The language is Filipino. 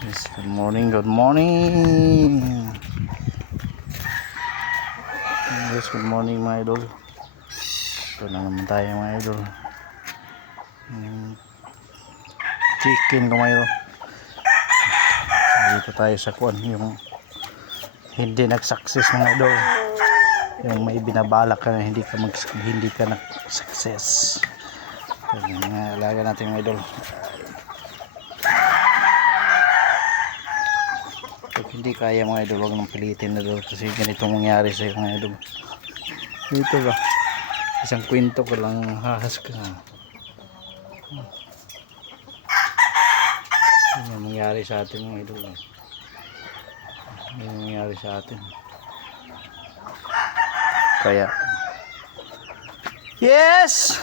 Yes, good morning, good morning. Yes, good morning mga idol. Ito na naman tayo mga idol. Chicken ko mga idol. Dito tayo sa kuwan, yung hindi nag-success mga idol. Yung may binabalak ka na hindi ka nag-success. Yung mga alaga natin mga idol. Pag hindi kaya mga idol, huwag nang pilitin na doon kasi ganitong mangyari sa mga idol. Dito ba? Isang kwento ko lang hahas ka. Yan yung mangyari sa atin mga idol. Yan yung mangyari sa atin. Kaya yes!